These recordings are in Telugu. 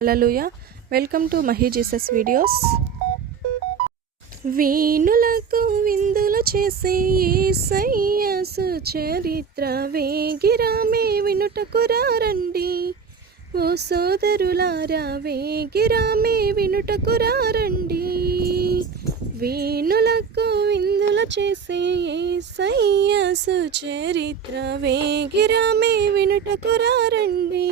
Hallelujah welcome to Mahi Jesus videos. వీణులకు విందులు చేసే యేసయ్య సుచరిత్ర వేగిరామే వినుటకు రండి ఓ సోదరులారా వేగిరామే వినుటకు రండి వీణులకు విందులు చేసే యేసయ్య సుచరిత్ర వేగిరామే వినుటకు రండి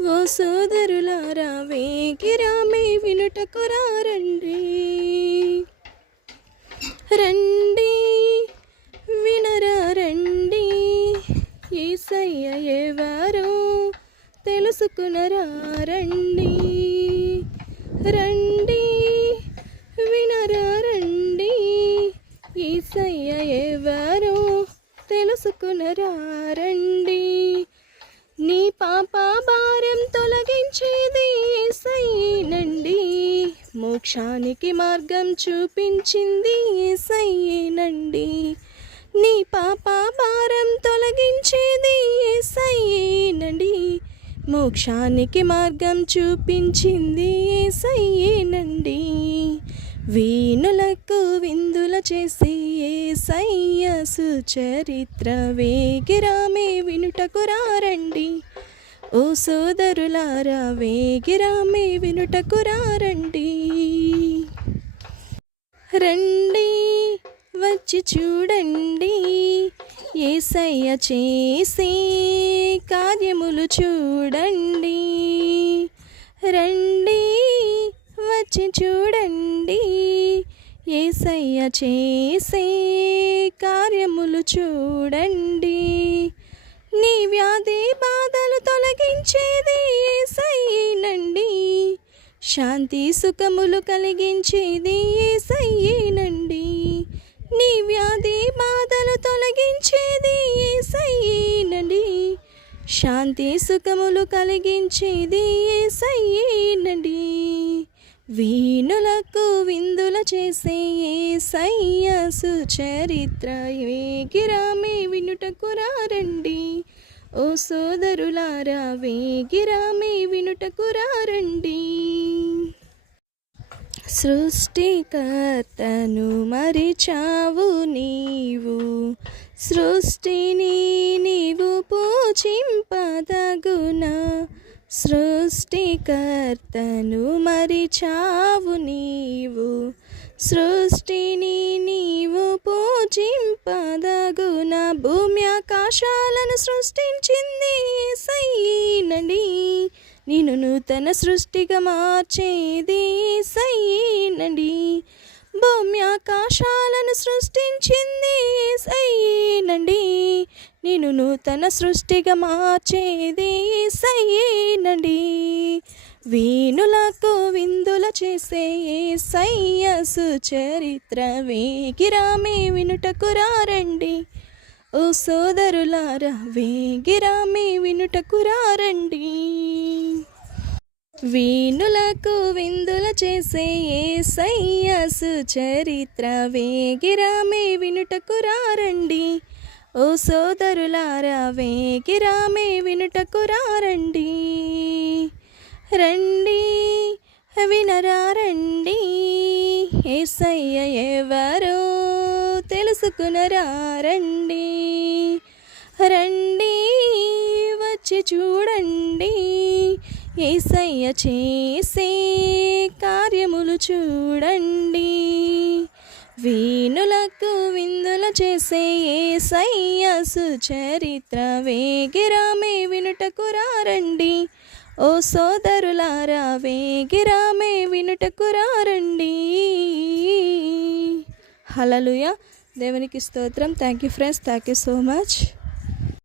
ఓ సోదరులారా వేగిరామే వినుటకు రండి రండి వినరా రండి ఏసయ్య ఎవరో తెలుసుకునరా రండి రండి వినరా రండి మోక్షానికి మార్గం చూపించింది ఏసయ్యేనండి నీ పాప భారం తొలగించేది ఏసయ్యేనండి మోక్షానికి మార్గం చూపించింది ఏసయ్యేనండి వీణులకు విందుల చేసి ఏసయ్య సుచరిత్ర వేగిరామే వినుటకు రారండి. ఓ సోదరులారా వేగిరామే వినుటకు రారండి. రండి వచ్చి చూడండి. ఏసయ్య చేసే కార్యములు చూడండి. రండి వచ్చి చూడండి. ఏసయ్య చేసే కార్యములు చూడండి. నీ వ్యాధి బాధలు తొలగించేది ఏసయ్యనండి. శాంతి సుఖములు కలిగించేది ఏస శాంతి సుఖములు కలిగించేది ఏసయ్యేనండి వీణులకు విందుల చేసే ఏసయ్య సుచరిత్ర వేగిరామే వినుటకు రారండి. ఓ సోదరులారా వేగిరామే వినుటకు రారండి. సృష్టికర్తను మరిచావు నీవు. సృష్టిని పూజింపదగునా సృష్టికర్తను మరిచావు నీవు. సృష్టిని నీవు పూజింపదగున భూమి ఆకాశాలను సృష్టించింది సయ్యనండి నేను నూతన సృష్టిగా మార్చేది సయ్యనండి భూమి ఆకాశాలను సృష్టించింది సయ్యనండి నేను నూతన సృష్టిగా మార్చేది సయ్యేనండి వీణులకు విందుల చేసే సయ్య సుచరిత్ర వేగిరామే వినుటకు రారండి. ఓ సోదరులారా వేగిరామే వినుటకు రారండి. వీణులకు విందుల చేసే సయ్య సుచరిత్ర వేగిరామే వినుటకు రారండి. ఓ సోదరులారా వేగిరామే వినుటకు రండి రండి. వినరారండి ఏసయ్య ఎవరో తెలుసుకునరారండి రండి వచ్చి చూడండి. ఏసయ్య చేసే కార్యములు చూడండి. వీణులకు విందుల చేసే ఏసయ్య సుచరిత్ర వేగిరామే వినుటకు రారండి. ఓ సోదరులారా వేగిరామే వినుటకు రారండి. హలలుయ దేవునికి స్తోత్రం. Thank you friends thank you so much